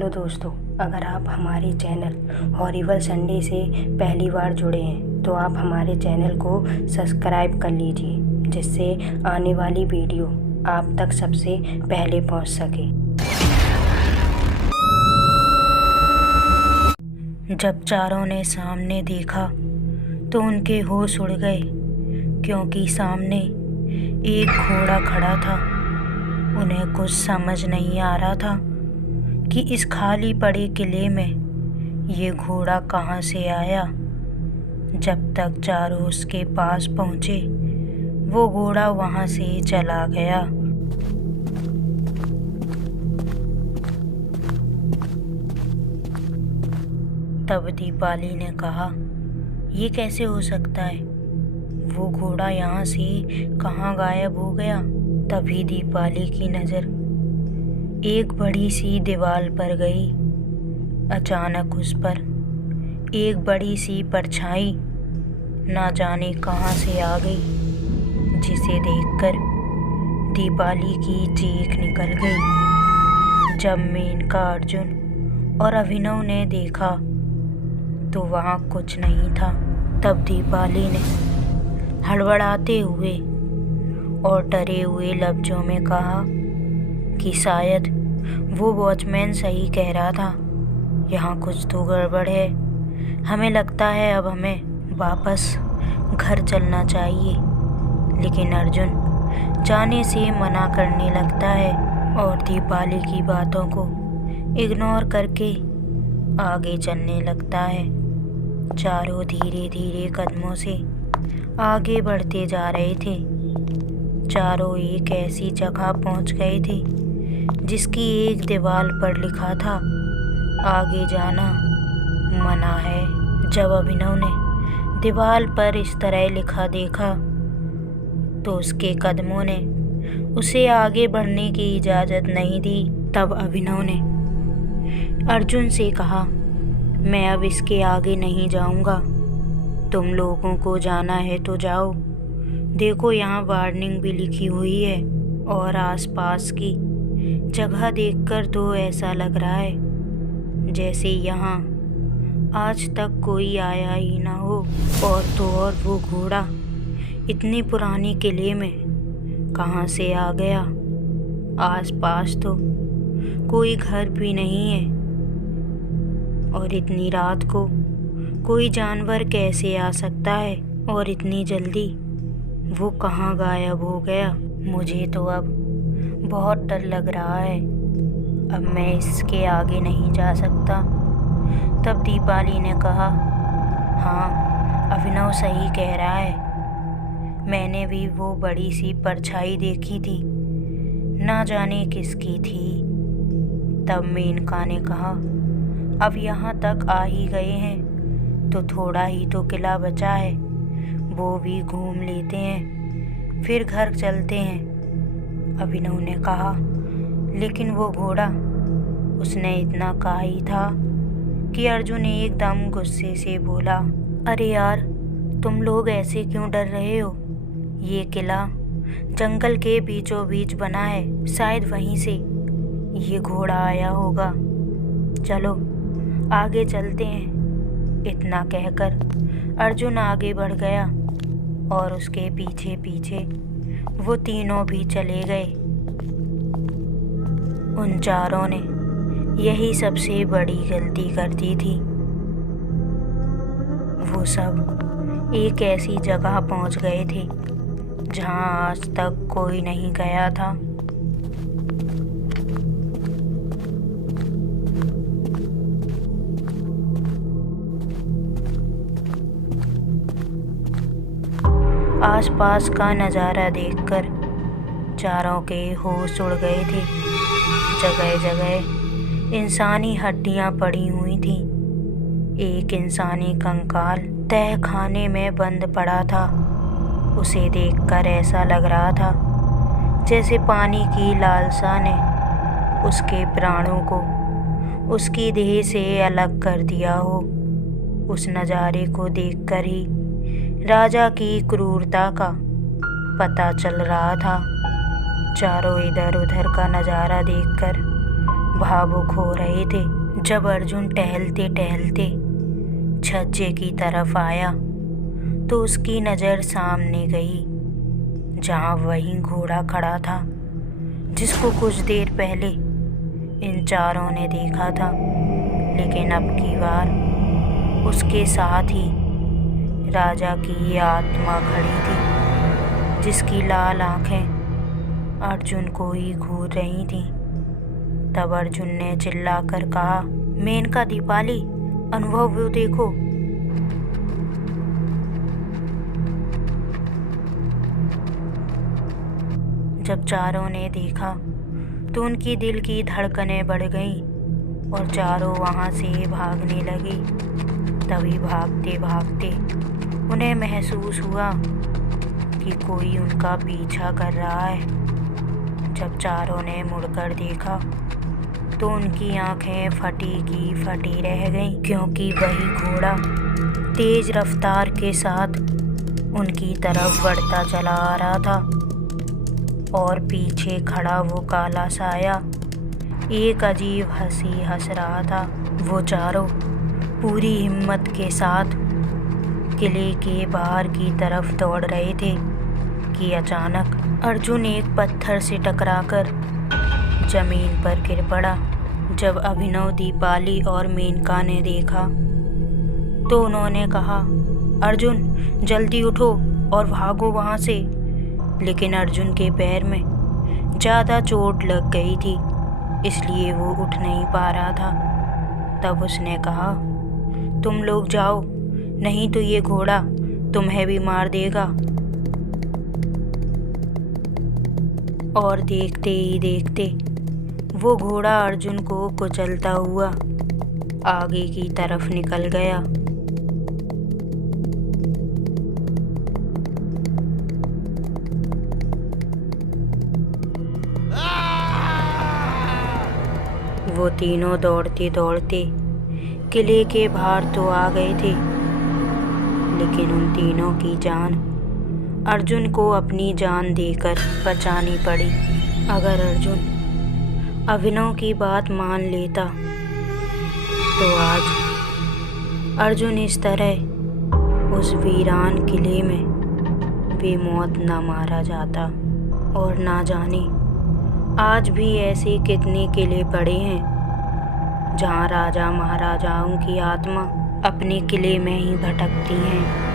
Hello दोस्तों, अगर आप हमारे चैनल हॉरिबल संडे से पहली बार जुड़े हैं तो आप हमारे चैनल को सब्सक्राइब कर लीजिए, जिससे आने वाली वीडियो आप तक सबसे पहले पहुंच सके। जब चारों ने सामने देखा तो उनके होश उड़ गए, क्योंकि सामने एक घोड़ा खड़ा था। उन्हें कुछ समझ नहीं आ रहा था कि इस खाली पड़े किले में ये घोड़ा कहाँ से आया। जब तक चारों उसके पास पहुँचे, वो घोड़ा वहाँ से चला गया। तब दीपाली ने कहा, ये कैसे हो सकता है? वो घोड़ा यहाँ से कहाँ गायब हो गया? तभी दीपाली की नज़र एक बड़ी सी दीवार पर गई। अचानक उस पर एक बड़ी सी परछाई ना जाने कहाँ से आ गई, जिसे देखकर दीपाली की चीख निकल गई। जब मेनका, अर्जुन और अभिनव ने देखा तो वहाँ कुछ नहीं था। तब दीपाली ने हड़बड़ाते हुए और डरे हुए लफ्ज़ों में कहा कि शायद वो वॉचमैन सही कह रहा था, यहाँ कुछ तो गड़बड़ है। हमें लगता है अब हमें वापस घर चलना चाहिए। लेकिन अर्जुन जाने से मना करने लगता है और दीपाली की बातों को इग्नोर करके आगे चलने लगता है। चारों धीरे धीरे कदमों से आगे बढ़ते जा रहे थे। चारों एक ऐसी जगह पहुंच गए थे जिसकी एक दीवार पर लिखा था, आगे जाना मना है। जब अभिनव ने दीवार पर इस तरह लिखा देखा तो उसके कदमों ने उसे आगे बढ़ने की इजाज़त नहीं दी। तब अभिनव ने अर्जुन से कहा, मैं अब इसके आगे नहीं जाऊंगा। तुम लोगों को जाना है तो जाओ। देखो, यहाँ वार्निंग भी लिखी हुई है और आसपास की जगह देखकर तो ऐसा लग रहा है जैसे यहाँ आज तक कोई आया ही ना हो। और तो और वो घोड़ा इतनी पुरानी किले में कहाँ से आ गया? आसपास तो कोई घर भी नहीं है, और इतनी रात को कोई जानवर कैसे आ सकता है? और इतनी जल्दी वो कहाँ गायब हो गया? मुझे तो अब बहुत डर लग रहा है। अब मैं इसके आगे नहीं जा सकता। तब दीपाली ने कहा, हाँ, अभिनव सही कह रहा है। मैंने भी वो बड़ी सी परछाई देखी थी, ना जाने किसकी थी। तब मेनका ने कहा, अब यहाँ तक आ ही गए हैं तो थोड़ा ही तो किला बचा है, वो भी घूम लेते हैं, फिर घर चलते हैं। अभिनव ने कहा, लेकिन वो घोड़ा, उसने इतना कहा ही था कि अर्जुन एकदम गुस्से से बोला, अरे यार, तुम लोग ऐसे क्यों डर रहे हो? ये किला जंगल के बीचों बीच बना है, शायद वहीं से ये घोड़ा आया होगा। चलो आगे चलते हैं। इतना कहकर अर्जुन आगे बढ़ गया और उसके पीछे पीछे वो तीनों भी चले गए। उन चारों ने यही सबसे बड़ी गलती कर दी थी। वो सब एक ऐसी जगह पहुंच गए थे जहां आज तक कोई नहीं गया था। आसपास का नज़ारा देखकर चारों के होश उड़ गए थे। जगह जगह इंसानी हड्डियां पड़ी हुई थी। एक इंसानी कंकाल तह खाने में बंद पड़ा था। उसे देखकर ऐसा लग रहा था जैसे पानी की लालसा ने उसके प्राणों को उसकी देह से अलग कर दिया हो। उस नज़ारे को देखकर ही राजा की क्रूरता का पता चल रहा था। चारों इधर उधर का नज़ारा देखकर भावुक हो रहे थे। जब अर्जुन टहलते टहलते छज्जे की तरफ आया तो उसकी नज़र सामने गई, जहाँ वही घोड़ा खड़ा था जिसको कुछ देर पहले इन चारों ने देखा था। लेकिन अब की बार उसके साथ ही राजा की आत्मा खड़ी थी, जिसकी लाल आंखें अर्जुन को ही घूर रही थीं। तब अर्जुन ने चिल्लाकर कहा, मेनका, दीपाली, अनुभव वो देखो। जब चारों ने देखा तो उनकी दिल की धड़कनें बढ़ गईं और चारों वहां से भागने लगे। तभी भागते भागते उन्हें महसूस हुआ कि कोई उनका पीछा कर रहा है। जब चारों ने मुड़कर देखा तो उनकी आंखें फटी की फटी रह गईं, क्योंकि वही घोड़ा तेज रफ्तार के साथ उनकी तरफ बढ़ता चला आ रहा था और पीछे खड़ा वो काला साया एक अजीब हंसी हंस रहा था। वो चारों पूरी हिम्मत के साथ किले के बाहर की तरफ दौड़ रहे थे कि अचानक अर्जुन एक पत्थर से टकराकर जमीन पर गिर पड़ा। जब अभिनव, दीपाली और मेनका ने देखा तो उन्होंने कहा, अर्जुन, जल्दी उठो और भागो वहाँ से। लेकिन अर्जुन के पैर में ज़्यादा चोट लग गई थी, इसलिए वो उठ नहीं पा रहा था। तब उसने कहा, तुम लोग जाओ, नहीं तो ये घोड़ा तुम्हें भी मार देगा। और देखते ही देखते वो घोड़ा अर्जुन को कुचलता हुआ आगे की तरफ निकल गया। वो तीनों दौड़ते दौड़ते किले के बाहर तो आ गए थे, लेकिन उन तीनों की जान अर्जुन को अपनी जान देकर बचानी पड़ी। अगर अर्जुन अभिनव की बात मान लेता तो आज अर्जुन इस तरह उस वीरान किले में बेमौत न मारा जाता। और ना जाने आज भी ऐसे कितने किले पड़े हैं जहाँ राजा महाराजाओं की आत्मा अपने किले में ही भटकती हैं।